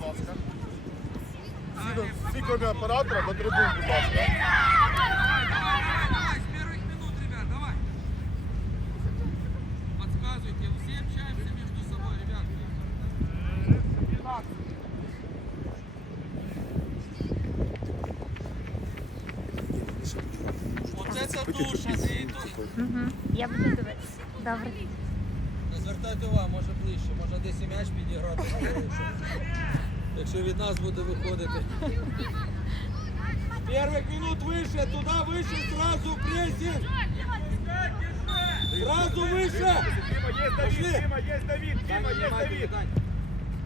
будь ласка. Всі, до- всі крім оператора, до трибун, будь ласка. Якщо від нас буде виходити. Первых минут выше, туда выше, сразу прессинг. Сразу выше. Дима, есть Давид, Пошли. Дима, есть Давид, Дима, есть Давид.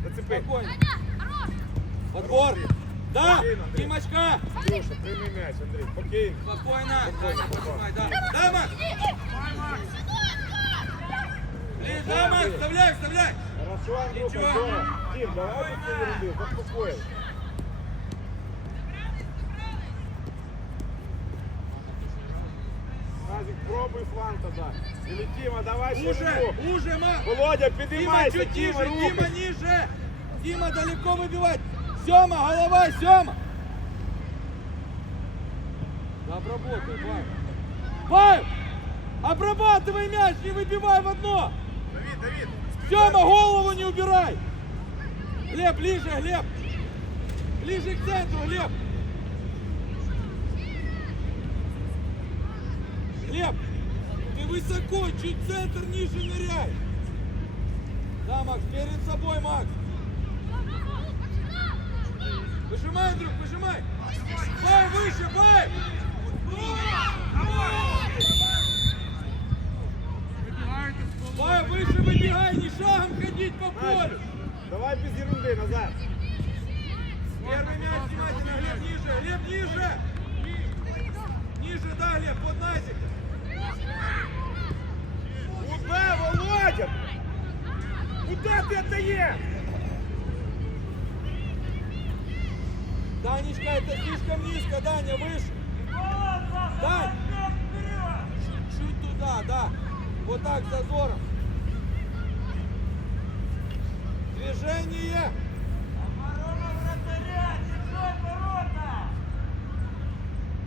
Зацепи. Спокойно. Подбор. Да, Спокойно, Андрей. Димочка. Андрюша, прийми м'яч, Андрій. Спокійно. Спокойно. Даня, поднимай, да. Да, Макс. Блин, да, Макс, вставляй, вставляй. Хорошо, Андрюха, Нічого. здорово. Дим, давай тут не ерунди, заспокоїв. Назик, пробуй фланг тогда. Или Дима, давай ще Уже, руку. уже, Макс. Володя, Дима, підіймайся, чуть Дима, ниже, Дима, руку. ниже. Дима, далеко выбивать. Сема, голова, Сема. Да, обработай, Баев. Баев, обрабатывай мяч, не выбивай в одно. Давид, Давид. Сема, голову не убирай. Глеб, ближе, Глеб. Ближе к центру, Глеб. Глеб, ты высоко, чуть центр ниже ныряй. Да, Макс, перед собой, Макс. Выжимай, друг, выжимай. Бай выше, бай. Бай выше выбегай, не шагом ходить по полю. Давай без ерунди, назад. Первый мяч внимательно, Глеб ниже, Глеб ниже. Ниже, да, Глеб, под Назик. Куда, Володя? Куда ты отдаешь? Данечка, это слишком низко, Даня, выше. Дань. Чуть туда, да. Вот так, зазором. Движение.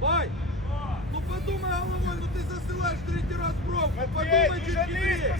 Бай, ну подумай головой, ну ты засылаешь третий раз бровку. Подумай чуть хитрее.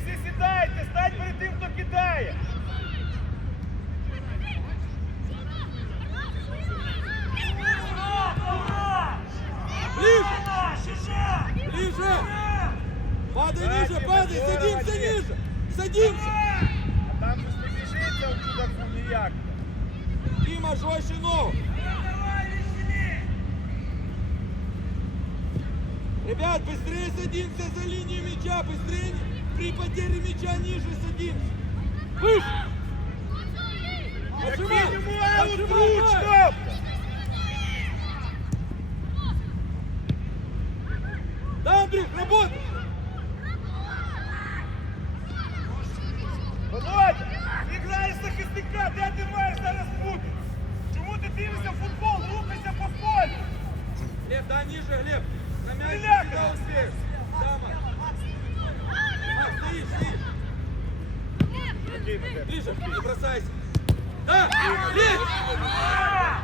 Ребят, быстрее садимся за линию мяча, быстрее при потере мяча ниже садимся! Выше! Отжимай! Отжимай! Бай! Да, Андрюх, работай! Володя, ти граєш захисника, ти маєш зараз бути? Чому ти дивишся футбол, рухайся по полю? Глеб, да, ниже, Глеб! Ближе, не бросайся. Да, лезь!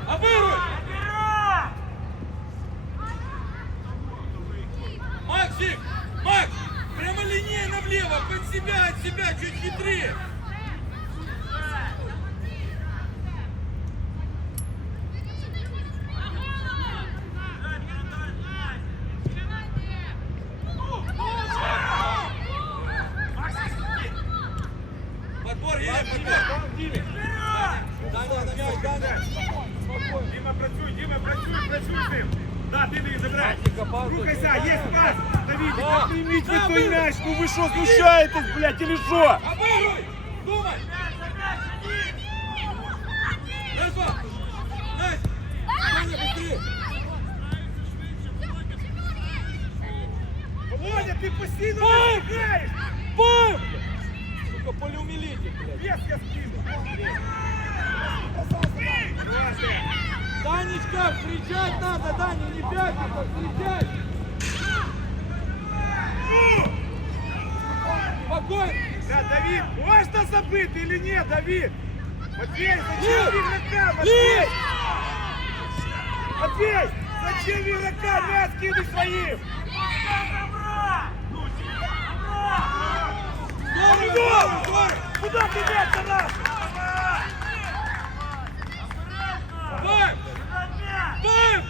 Обыгрывай! Максик! Макс! Прямо линейно влево, под себя, от себя, чуть хитрее! м'яч, ну ви що, знущаєтесь, блядь, или що? Обыгрывай! Думай! Назва! Настя! Даня, быстрее! Володя, ти постійно Бай! не граєш. Бам! Сука, полиумилитель, блядь. Yes, я скину. Власне. Данечка, встречать надо, Даня, не пятиться, встречать! Спокойно! Да, Давид, можна забити или ні, Давид? Матвей, Лев! зачем игрока, Матвей? Лев! Матвей, зачем игрока мяч кинуть своим? Куда ты мяч наш? Бэм! Бэм!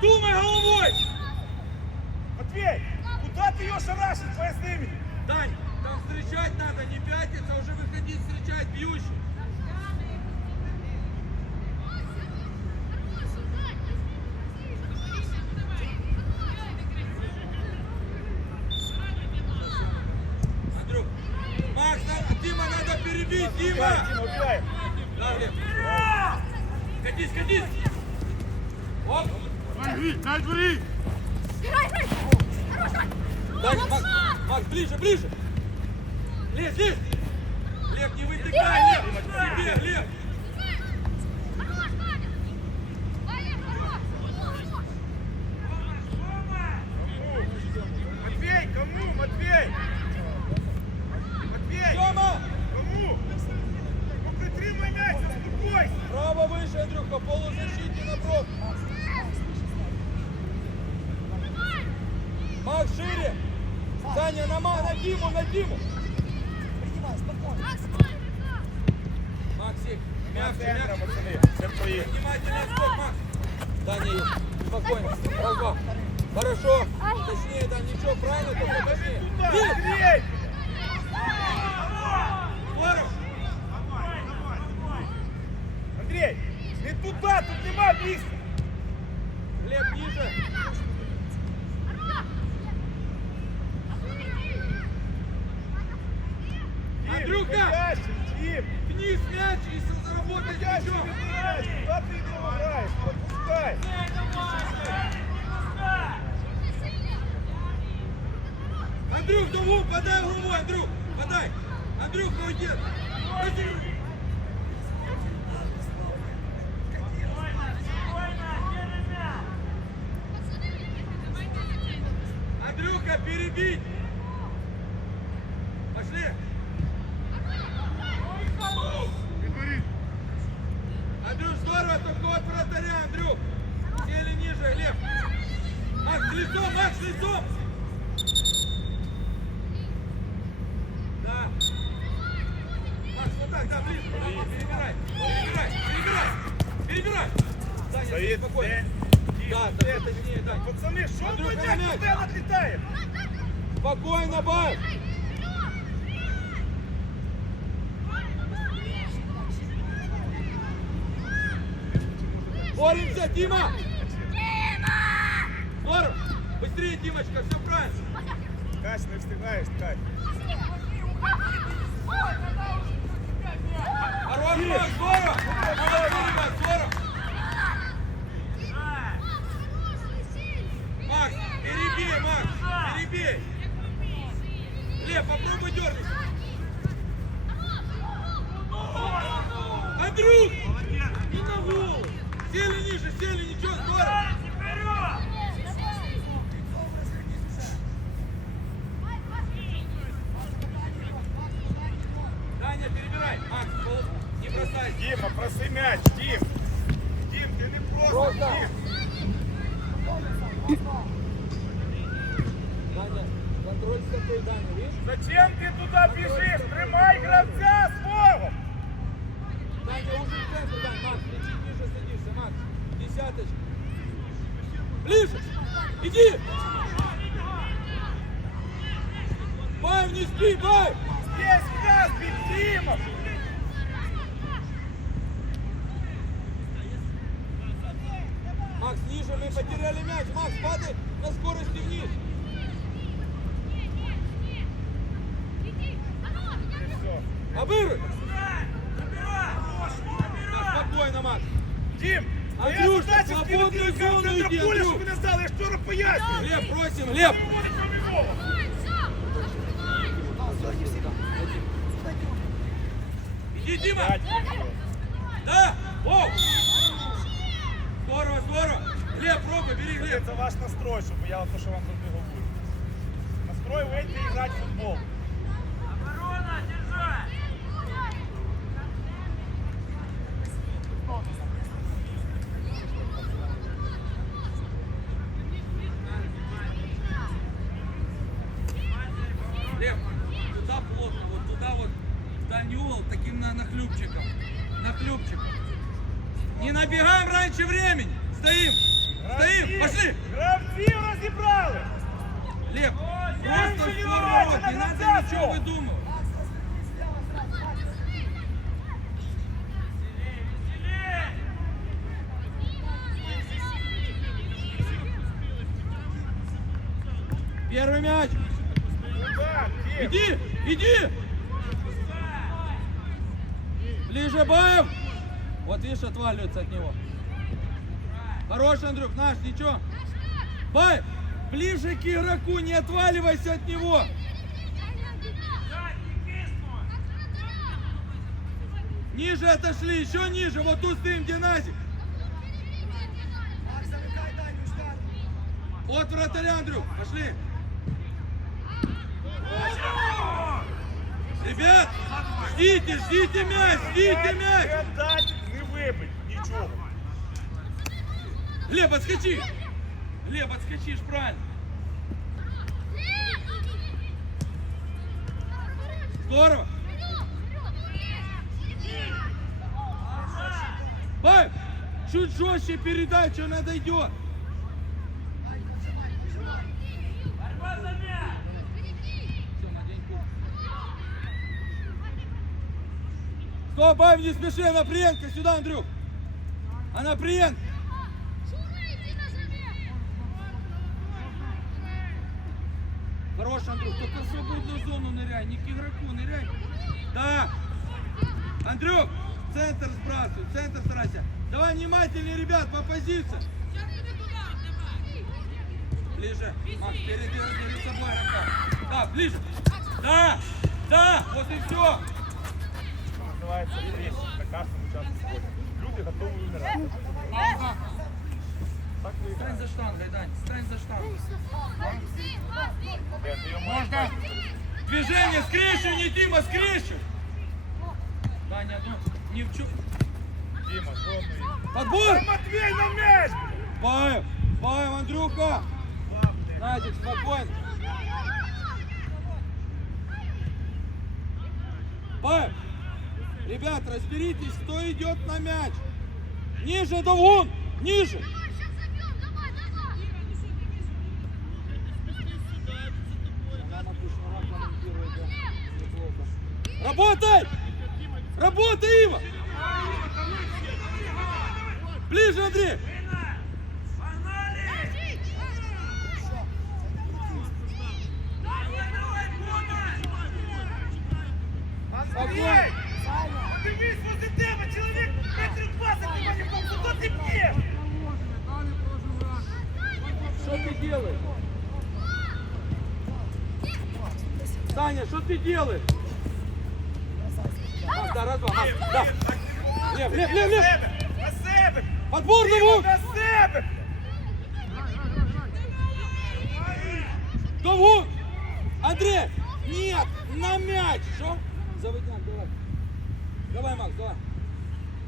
Думай головой! Матвей, куда ты ее шарашишь, поясни мне? Дань, встречать надо, не пятиться, а уже выходить встречать бьющий. Андрюх, Макс, надо- Дима, надо перебить, Дима! Да, Глеб. Катись, катись! Оп! Дай двори! Дай, Макс, Макс, ближе, ближе! Лев, лев! Лев, не вытекай, Лев! Себе, Лев! Матвей, кому, Матвей? Матвей, Тёма! кому? Ну притримай мяч, успокойся. Право выше, Андрюх, по полузащите на брод. Макс, шире! Саня, на, на Диму, на Диму! Максик, мягче, Центра, мягче. пацаны, все твои. Внимательно отскок, Макс. Да, не, спокойно. Раз, два. Хорошо. Точнее, да, ничего, правильно, только точнее. Здорово! Андрей, не туда, тут нема місця. Глеб, ниже. Дим, Андрюха! уходящий, Дим, Вниз мяч и заработать уходящий мячом. мяч. Куда ты его играешь? Подпускай. Андрюх, ну подай головой, Андрюх, подай. Андрюх, молодец. Андрюха, перебить. Пошли. Андрюх, здорово, только от вратаря, Андрюх. Сели ниже, Глеб. Макс, лицом, Макс, лицом. Да. Макс, вот так, да, ближе. Перебирай, перебирай, перебирай, перебирай. Саня, Стоит, спокойно. Дим, Да, Дим, да, точнее, да. Пацаны, що Андрюха, ви на мяч мяч. туди отлітає? Спокойно, бай. Боремся, Дима! Здорово! Быстрее, Димочка, все правильно. Ткач, не встигаєш, ткач. Хорош, Макс, здорово! Перебей! Лев, попробуй дернуть. Андрюх! Не на голову! Сели ниже, сели, ничего, здорово! Даня, перебирай! Макс, не бросай! Діма, проси м'яч, не спи, бай! Есть газ, Діма! Макс, ниже, мы потеряли мяч. Макс, падай на скорости вниз. Так, спокойно, Макс. Дім, моя Андрюш, задача на скинути свободну рука в зону ви не знали, я що раз пояснюю. Глеб, просим, Глеб! Левман, туда плотно, вот туда вот Данюл таким на, на хлюпчиком. На хлюпчиком. Не набегаем раньше времени. Стоим. Стоим. Пошли. Гравців розібрали. Лев, просто в рот. Не надо ничего выдумывать. Первый мяч! Иди, иди. Ближе, Баев. Вот видишь, отваливается от него. Хороший, Андрюх, наш, ничего. Баев, ближе к игроку, не отваливайся от него. Ниже отошли, еще ниже, вот тут стоим, Геннадий. От вратаря, Андрюх, пошли. Ребят, ждите, ждите мяч, ждите мяч. Дати, не вибить, нічого. Глеб, отскочи. Глеб, отскочишь, правильно. Здорово. Бай, чуть жестче передай, что надо Стоп, Баев, не спеши, Анаприенко, сюда, Андрюх. Анаприенко. Хорош, Андрюх, только свободную зону ныряй, не к игроку ныряй. Да. Андрюх, центр сбрасывай, центр старайся. Давай внимательнее, ребят, по позиции. Ближе. Макс, перед перед собой игрока. Да, ближе. Да, да, вот и все Називається прессинг на кожному участку поля. Люди готові вмирати. Так Стань виграє. за штангой, Дань, стань за штангой. Де ти його можеш бачити? Движение, скрещу, не Дима, скрещу. Даня, ну, ни в чем. Діма, жодної. Подбор! Матвій на м'яч! Паев! Паев, Андрюха! Надик, спокойно! Паев! Ребят, разберитесь, кто идет на мяч! Ниже, Довгун! Ниже! Работай! Работай, Ива! Ближе, Андрей! Андрій! Дивись, возле тебе чоловік метрів 20 немає нікому, куди ти б'єш? Что ты делаешь? Саня, что ты делаешь? Макс, да, раз, два, Макс, да. Лев, лев, лев, лев. На себе! Подбор, Діма, Довгун! на себе! Довгун! Андрей! Нет, на мяч! Что? Заводняк, давай. Давай, Макс, давай.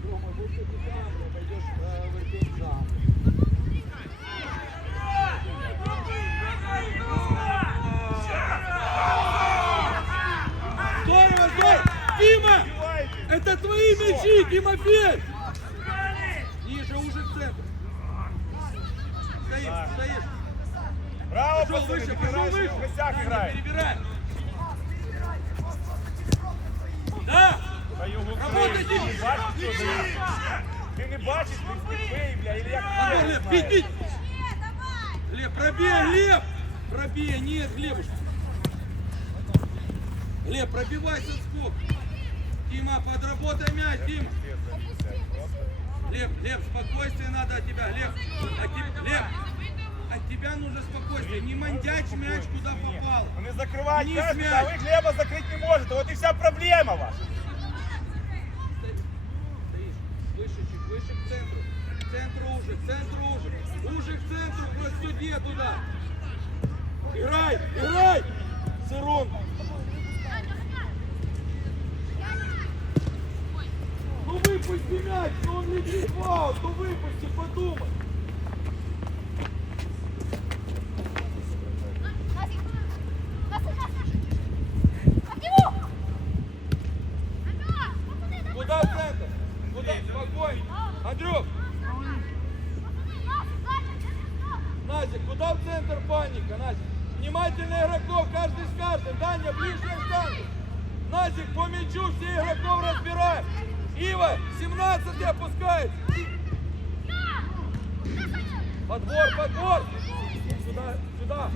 Рома, вот ты туда, пойдешь э, в сам. Здорово, здорово! Дима! Это твои мячи, Тимофей! Ниже, уже в центр. Стоишь, стоишь. Браво, Пошел выше, пошел выше. в гостях бачиш, що дає? Ти не бачиш, ти сліпий, бля, или як Антон, ти Глеб, знаєш? бить, бить! Глеб, пробей, Глеб! Пробей, нет, Глебуш. Глеб, пробивайся скок. Дима, подработай мяч, Дима. Глеб, Глеб, спокойствие надо от тебя, Глеб. От те- Глеб, от тебя нужно спокойствие. Не мандячь мяч, куда попало. Вони закривають Ні, м'яч, м'яч. а ви Глеба закрити не можете. От і вся проблема ваша. Выше к центру. К центру уже, к центру уже. Уже к центру, просто судье туда. Играй, играй! Сырон. Ну выпусти мяч, ну он летит в аут, ну выпусти, подумай. Куда в центр? Куда? Спокойно. Андрюх! Назик, куда в центр паника, Назик? Внимательно игроков, каждый с каждым. Даня, ближняя штанга. Назик, по мячу все игроков разбирай. Ива, 17 опускает. Подбор, подбор. Сюда, сюда.